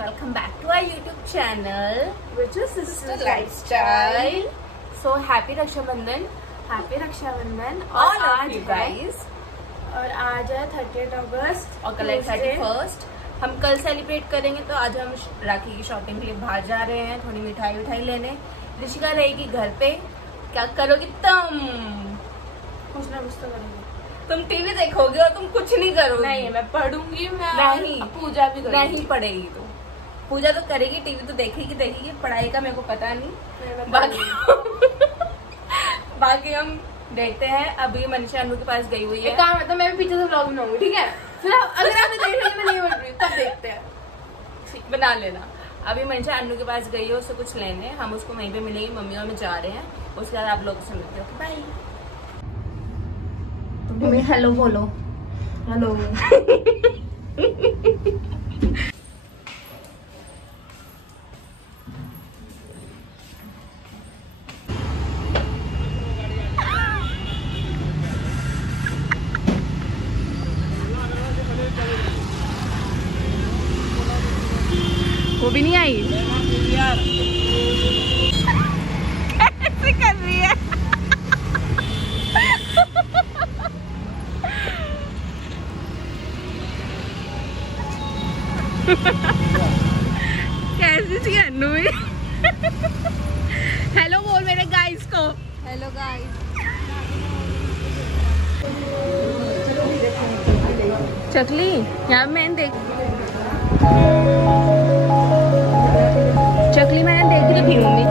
Welcome back to our YouTube channel, which is Sister Lifestyle. So happy Rakshabandhan, Happy Rakshabandhan all of you guys. और आज है 30 अगस्त और कल है 31st. हम कल सेलिब्रेट करेंगे, तो आज हम राखी की शॉपिंग के लिए बाहर जा रहे हैं, थोड़ी मिठाई लेने. ऋषिका रहेगी घर पे. क्या करोगी तुम? कुछ ना कुछ तो करेंगे. तुम टीवी देखोगे और तुम कुछ नहीं करोगी. नहीं, मैं पढ़ूंगी. मैं नहीं, पूजा भी करूंगी. नहीं पढ़ेगी. तो पूजा तो करेगी, टीवी तो देखेगी. पढ़ाई का मेरे को पता नहीं. बाकी हम देखते हैं. अभी मनीषा अनु के पास गई हुई है. काम है, मैं भी पीछे से व्लॉग बनाऊंगी. ठीक है, फिर अगर आपने देख लिया मैं नहीं बन रही तब देखते हैं. बना लेना. अभी मनीषा अन्नू के पास गई है उससे कुछ लेने. हम उसको वहीं पे मिलेंगे. मम्मी और मैं जा रहे हैं. उसके बाद आप लोगों से मिलते हो. बाय. तुम्हें हेलो बोलो. हेलो. वो भी नहीं आई यार. कैसे कर रही है? कैसी थी अन्नू में? हेलो बोल मेरे गाइस को. Hello guys. चकली यहाँ मैंने देख चकली मैंने देख रही थी मम्मी.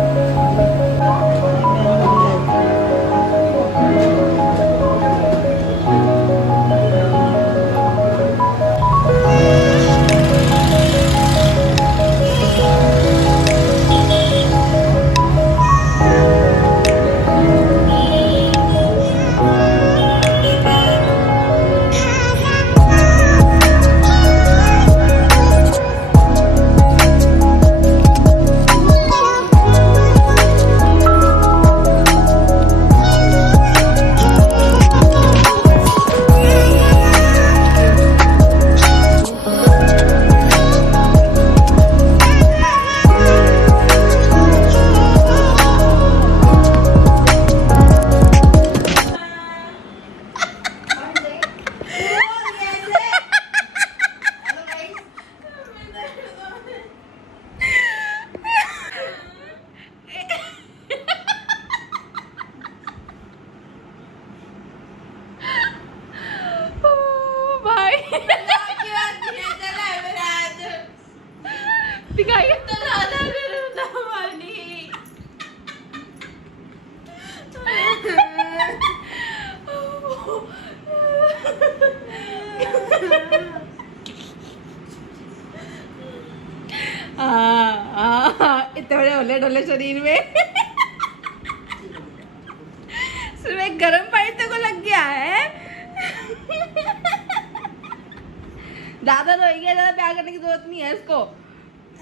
दिखाइए इतने बड़े होले डोले शरीर में. सिर्फ गर्म पानी तो को लग गया है. ज्यादा रोएगी, ज्यादा प्यार करने की जरूरत नहीं है इसको.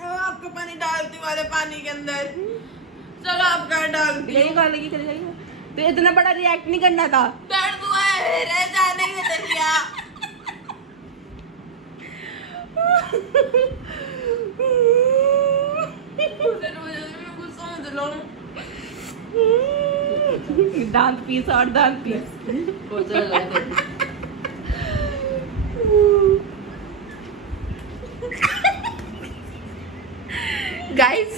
आपको पानी डालती वाले पानी के अंदर. चलो आप कर डालती. यही कर लेगी. तो इतना बड़ा रिएक्ट नहीं करना था. दर्द हुआ है रह जाने के दरिया. दांत पीस और दांत पीस. गाइस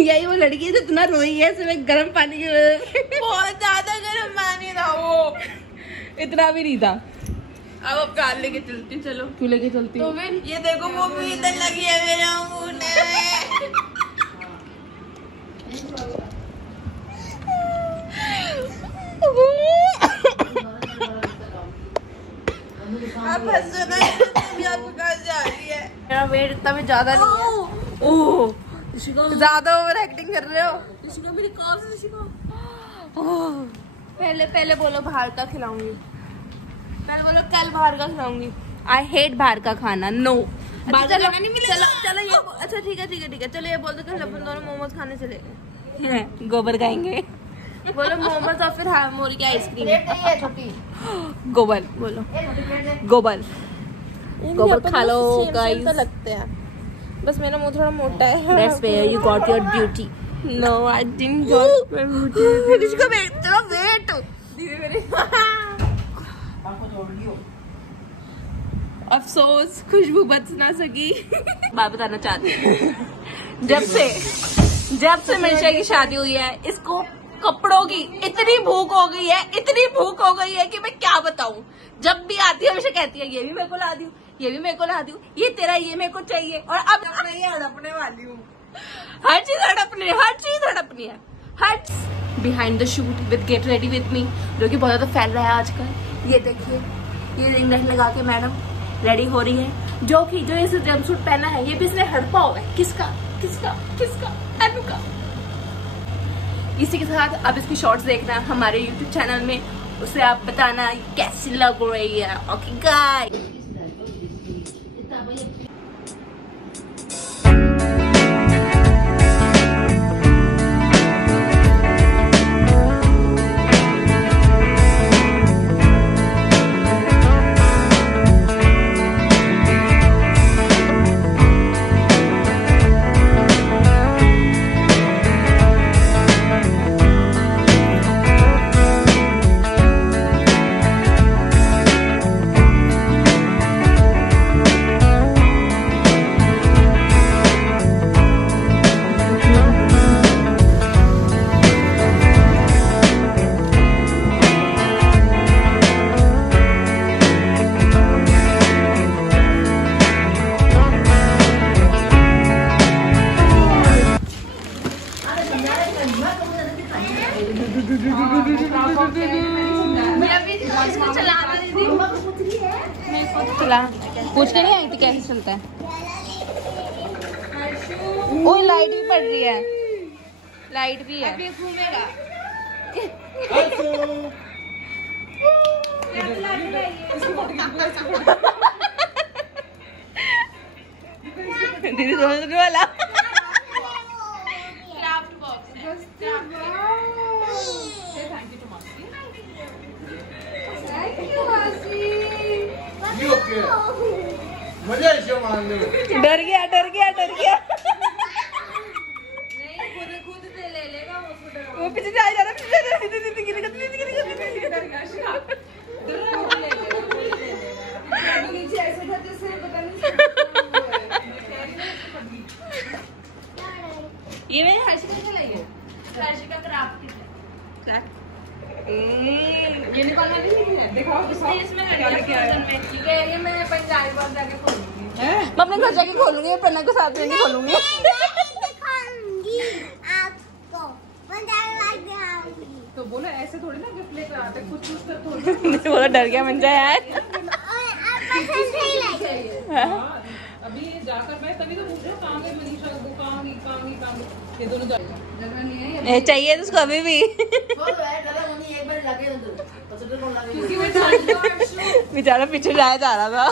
यही वो लड़की है जो इतना रोई है सिर्फ गर्म पानी की वजह से. बहुत ज्यादा गर्म पानी था वो. इतना भी नहीं था. अब कार लेके चलती. चलो क्यों लेके चलती तो फिर ये देखो वो भी इधर लगी है मेरे मुंह. आप हंस रहे हैं, आपको कहाँ से आ रही है? मेरा वेट इतना भी ज्यादा नहीं है. ओह ज्यादा ओवर एक्टिंग कर रहे हो. मेरी पहले बोलो बाहर का खिलाऊंगी. पहले बोलो कल बाहर का खिलाऊंगी. आई हेट बाहर का खाना. नो. चलो ये अच्छा ठीक है. चलो ये बोल दो कल अपन दोनों मोमोज खाने चले गए. गोबर खाएंगे. बोलो मोमोज और फिर हारमोरी की आइसक्रीम. गोबर बोलो. गोबर गोबर खा लो गाइस। तो लगते हैं, बस मेरा मुंह थोड़ा मोटा है। That's where you got your beauty. No, I didn't got my beauty. इसको वेट चलो वेट धीरे मेरे अफसोस खुशबू बच ना सकी। बात बताना चाहती हूँ, जब से मिर्चा की शादी हुई है इसको कपड़ों की इतनी भूख हो गई है, इतनी भूख हो गई है कि मैं क्या बताऊं। जब भी आती है हमेशा कहती है ये भी मेरे को ला दूं, ये भी मेरे को ला दूं, ये तेरा ये मेरे को चाहिए। और अब नहीं हड़पने वाली हूँ, हर चीज हड़पनी है, हर चीज हड़पनी है। हर behind the shoot with get ready with me जो कि बहुत ज्यादा फैल रहा है आजकल। ये देखिए, ये रिंग लाइट लगा के मैडम रेडी हो रही है, जो कि जो इसे जंपसूट पहना है ये भी इसने हड़पा हुआ है। किसका किसका किसका? अनु का। इसी के साथ अब इसकी शॉर्ट्स देखना हमारे YouTube चैनल में, उसे आप बताना कैसी लग रही है। ओके गाइस, चला पूछ के नहीं आई थी कैसे चलता है। ओ लाइट भी पड़ रही है, लाइट भी है। अभी घूमेगा। दीदी दोनों वाला क्राफ्ट बॉक्स डर गया डर गया डर गया। नहीं, खुद से ले लेगा वो। वो पीछे जा रहा है, पीछे जा रहा है। दीदी गिरेगा, दीदी गिरेगा। नीचे ऐसे था जैसे पता नहीं। ये मैंने हर्षिका से लाई है, हर्षिका क्राफ्ट किट है। यूनिकॉर्न वाली नहीं है। दिखाओ इसमें ठीक है, ये मैं पंजाबी बार जाके खोलूंगी। मैं अपने घर जाके खोलूंगी, प्रणा को साथ में नहीं खोलूंगी। तो बोलो ऐसे थोड़ी ना गिफ्ट लेकर आते, कुछ कर थोड़ी। बोला डर गया मंजा यार। अभी जाकर मैं तभी तो पूछ रही हूँ कहाँ गई मनीषा, वो कहाँ गई, ये दोनों जगह नहीं है। चाहिए तो उसको अभी भी। बेचारा पीछे जाया जा रहा था।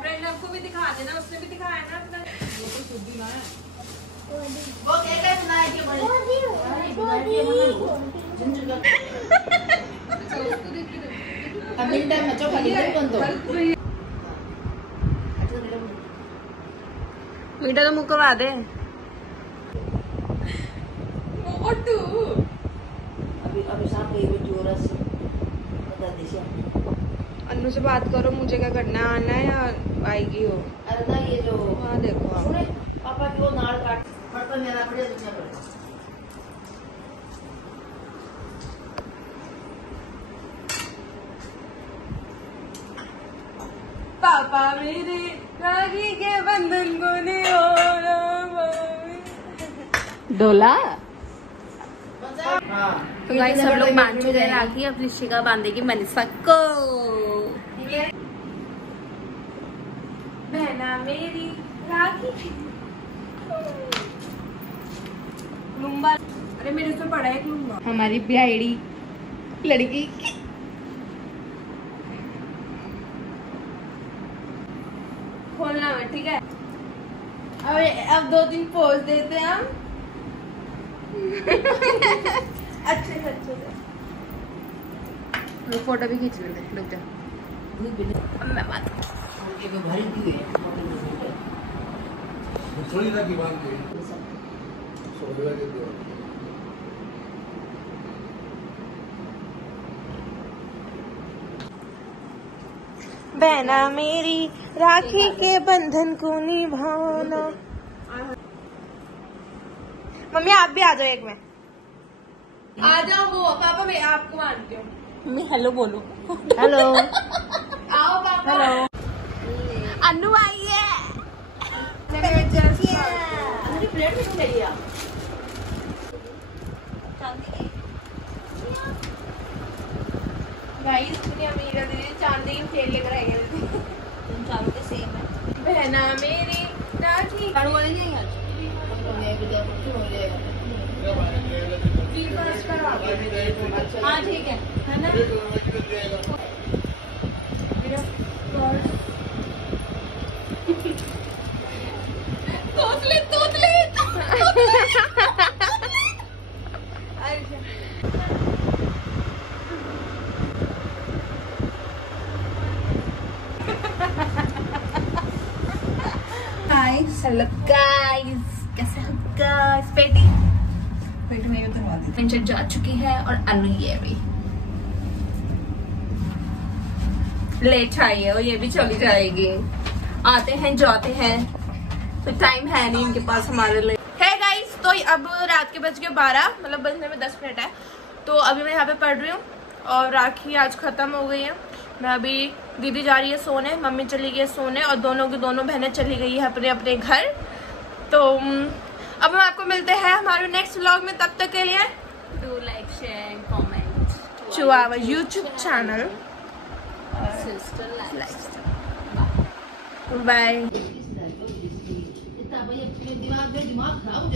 प्रणव को भी दिखा देना, उसने भी दिखाया ना अपना। मीठा तो मुकवा दे। अन्नू से बात करो, मुझे क्या करना है, आना है या आएगी हो? अरे ना ये जो हाँ देखो सुने पापा की वो नाड़ काट फट पर मेरा बढ़िया दूसरा पड़ेगा। पापा मेरे राखी के बंधन को निभाना। डोला हाँ तो गाइस सब लोग बांध चुके हैं राखी, अब ऋषिका बांधेगी मनीषा को। बहना मेरी राखी लुम्बा। अरे मेरे से पड़ा है लुम्बा। हमारी बिहाड़ी लड़की खोलना है ठीक है। अब 2-3 पोज देते हैं हम। अच्छे से फोटो भी खींच लेते, रुक जा। अब मैं बात ये को भरी दी है थोड़ी ना की बात है सोलह के दो बहना मेरी राखी के बंधन को निभाना। मम्मी आप भी आ जाओ एक में। आ जाओ वो पापा मैं आपको मानती हूँ। मम्मी हेलो बोलो। हेलो आओ पापा। हेलो अनु आई है। प्लेट में चाहिए गाइस इतनी अमीर है दीदी, चांदी की खेल लेकर आई है दीदी। तुम चारों के सेम है बहना मेरी राखी। चारों वाले नहीं यार हाँ ठीक है ना तोतले तोतले हेलो गाइस, कैसे हो गाइस? पेटी में उतरवा दी। पिंचर जा चुकी है और अनु ये भी लेट आई है और ये भी चली जाएगी। आते हैं जाते हैं तो टाइम है नहीं इनके पास हमारे लिए। है गाइस, तो अब रात के बज गए 12, मतलब बजने में 10 मिनट है। तो अभी मैं यहाँ पे पढ़ रही हूँ और राखी आज खत्म हो गई है। मैं अभी दीदी जा रही है सोने, मम्मी चली गई है सोने और दोनों की दोनों बहनें चली गई है अपने अपने घर। तो अब हम आपको मिलते हैं हमारे नेक्स्ट व्लॉग में। तब तक के लिए do like share comment to our YouTube channel sister bye. इतना भाई अपने दिमाग में दिमाग खराब